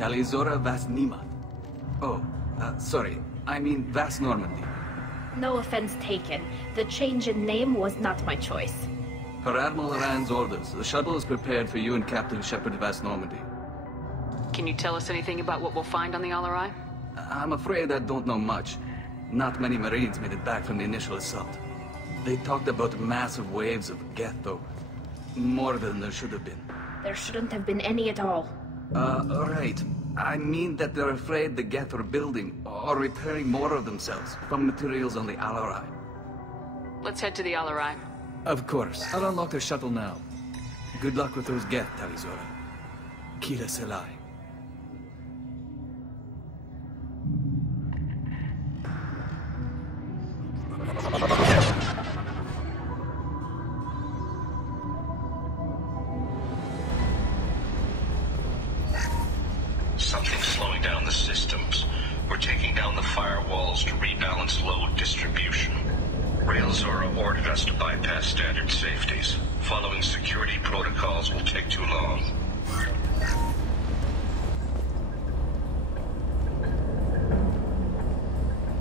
Rael'zorah Vas Nima. Oh, sorry. I mean Vas Normandy. No offense taken. The change in name was not my choice. Per Admiral Rand's orders, the shuttle is prepared for you and Captain Shepard Vas Normandy. Can you tell us anything about what we'll find on the Alarai? I'm afraid I don't know much. Not many Marines made it back from the initial assault. They talked about massive waves of Geth, though. More than there should have been. There shouldn't have been any at all. Right. I mean that they're afraid the Geth are building or repairing more of themselves from materials on the Alarai. Let's head to the Alarai. Of course. I'll unlock the shuttle now. Good luck with those Geth, Rael'zorah. Kira Selai. Something's slowing down the systems. We're taking down the firewalls to rebalance load distribution. rael'zorah ordered us to bypass standard safeties. Following security protocols will take too long.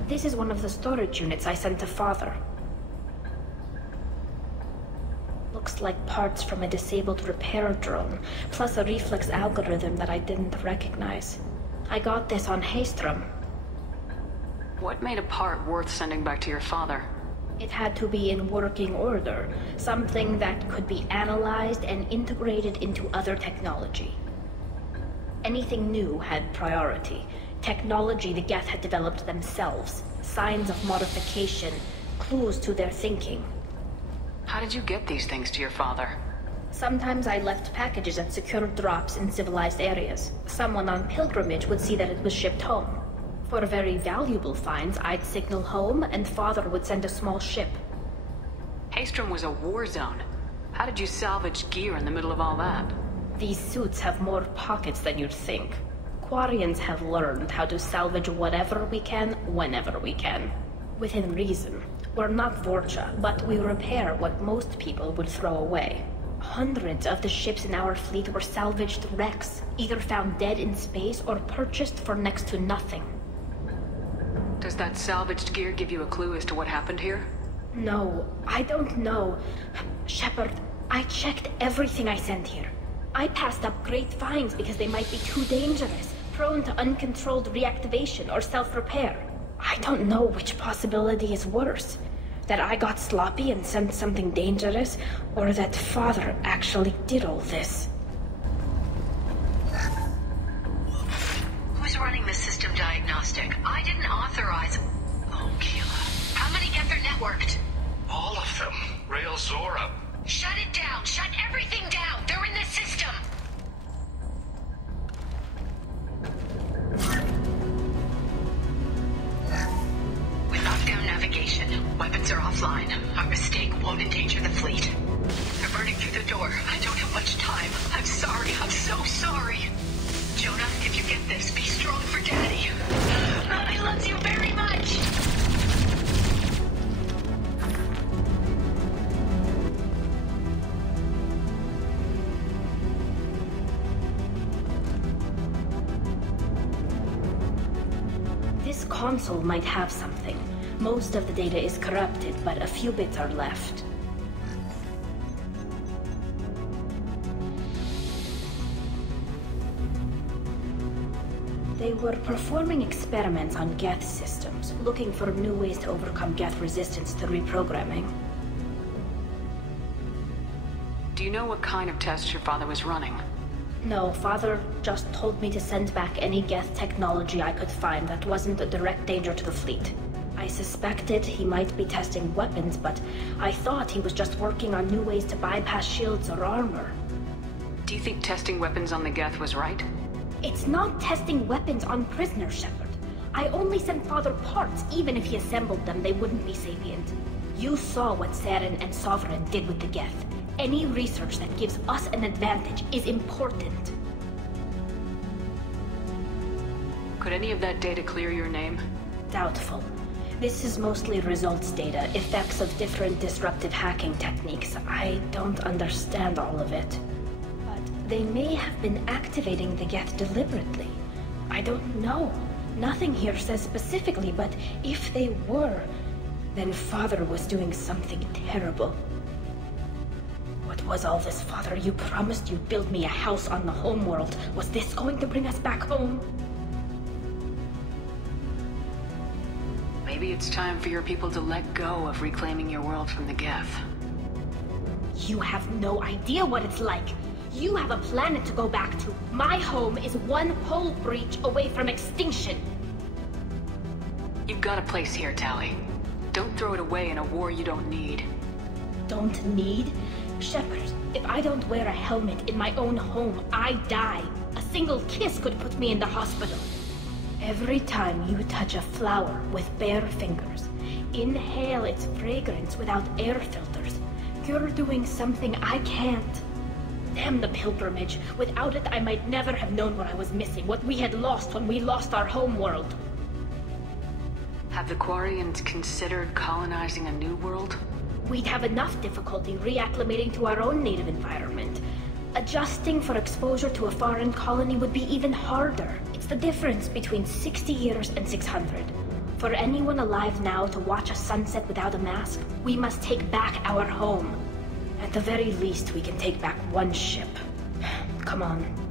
This is one of the storage units I sent to Father. Looks like parts from a disabled repair drone, plus a reflex algorithm that I didn't recognize. I got this on Haystrom. What made a part worth sending back to your father? It had to be in working order, something that could be analyzed and integrated into other technology. Anything new had priority. Technology the Geth had developed themselves, signs of modification, clues to their thinking. How did you get these things to your father? Sometimes I left packages at secure drops in civilized areas. Someone on pilgrimage would see that it was shipped home. For very valuable finds, I'd signal home, and Father would send a small ship. Haystrom was a war zone. How did you salvage gear in the middle of all that? These suits have more pockets than you'd think. Quarians have learned how to salvage whatever we can, whenever we can. Within reason. We're not Vorcha, but we repair what most people would throw away. Hundreds of the ships in our fleet were salvaged wrecks, either found dead in space or purchased for next to nothing. Does that salvaged gear give you a clue as to what happened here? No, I don't know. Shepard, I checked everything I sent here. I passed up great finds because they might be too dangerous, prone to uncontrolled reactivation or self-repair. I don't know which possibility is worse. That I got sloppy and sent something dangerous, or that Father actually did all this. Who's running the system diagnostic? I didn't authorize... Oh, Keela. How many Geth are networked? All of them. rael'zorah. Shut it down! Shut everything down! They're in the system! We locked down navigation. Weapons are offline. Our mistake won't endanger the fleet. They're burning through the door. I don't have much time. I'm sorry. I'm so sorry. Jonah, if you get this, be strong for Daddy. I love you very much! This console might have something. Most of the data is corrupted, but a few bits are left. They were performing experiments on Geth systems, looking for new ways to overcome Geth resistance to reprogramming. Do you know what kind of tests your father was running? No, Father just told me to send back any Geth technology I could find that wasn't a direct danger to the fleet. I suspected he might be testing weapons, but I thought he was just working on new ways to bypass shields or armor. Do you think testing weapons on the Geth was right? It's not testing weapons on prisoners, Shepard. I only sent Father parts. Even if he assembled them, they wouldn't be sapient. You saw what Saren and Sovereign did with the Geth. Any research that gives us an advantage is important. Could any of that data clear your name? Doubtful. This is mostly results data, effects of different disruptive hacking techniques. I don't understand all of it. But they may have been activating the Geth deliberately. I don't know. Nothing here says specifically, but if they were, then Father was doing something terrible. What was all this, Father? You promised you'd build me a house on the homeworld. Was this going to bring us back home? Maybe it's time for your people to let go of reclaiming your world from the Geth. You have no idea what it's like. You have a planet to go back to. My home is one hull breach away from extinction. You've got a place here, Tali. Don't throw it away in a war you don't need. Don't need? Shepard, if I don't wear a helmet in my own home, I die. A single kiss could put me in the hospital. Every time you touch a flower with bare fingers, inhale its fragrance without air filters, you're doing something I can't. Damn the pilgrimage. Without it, I might never have known what I was missing, what we had lost when we lost our homeworld. Have the Quarians considered colonizing a new world? We'd have enough difficulty reacclimating to our own native environment. Adjusting for exposure to a foreign colony would be even harder. It's the difference between 60 years and 600. For anyone alive now to watch a sunset without a mask, we must take back our home. At the very least, we can take back one ship. Come on.